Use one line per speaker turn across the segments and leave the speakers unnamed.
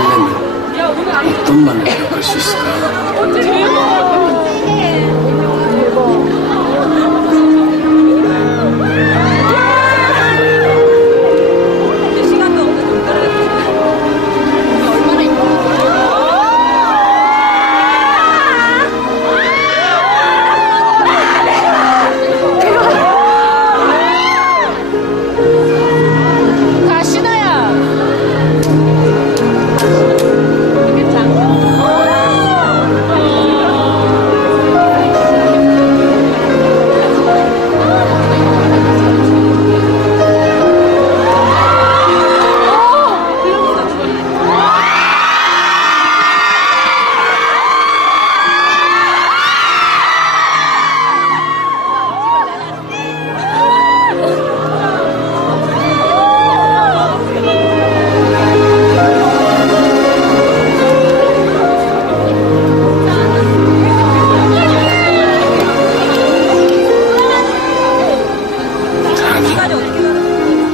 설렘을 어떤 말로 기억할 수 있을까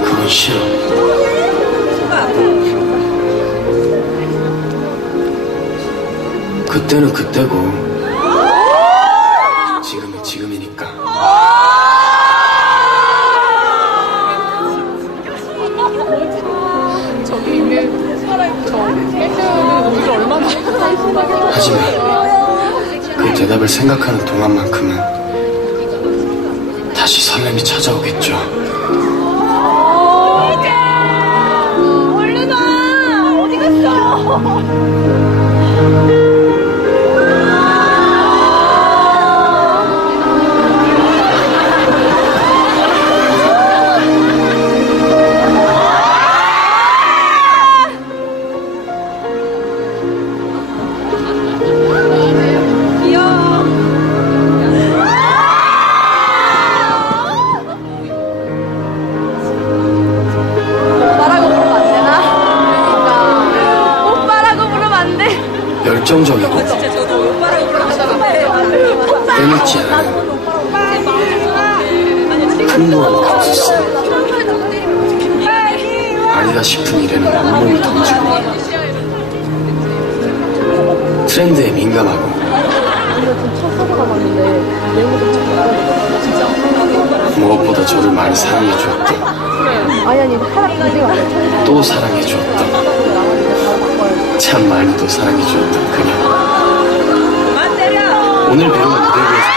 그건 싫어. 그때는 그때고, 지금은 지금이니까.
저기 이미 살아있죠. 헬스는 우리가 얼마나
하지만 그 대답을 생각하는 동안만큼은 다시 설렘이 찾아오겠죠. 열정적이고 때묻지 않은 풍부한 가수스 아니다 싶은 일에는 온몸을 던지고 트렌드에 민감하고 무엇보다 저를 많이 사랑해 주었던
아니 아니 하나 그대가
또 사랑해 주었던 참 많이도 사랑해 주었던 그녀. 오늘 배운 무대에서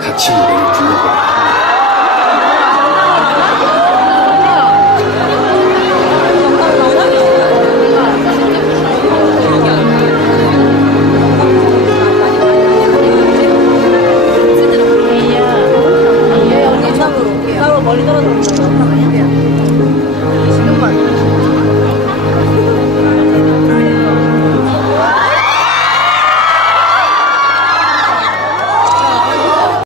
같이 노래를 불러보려 멀리 떨어져.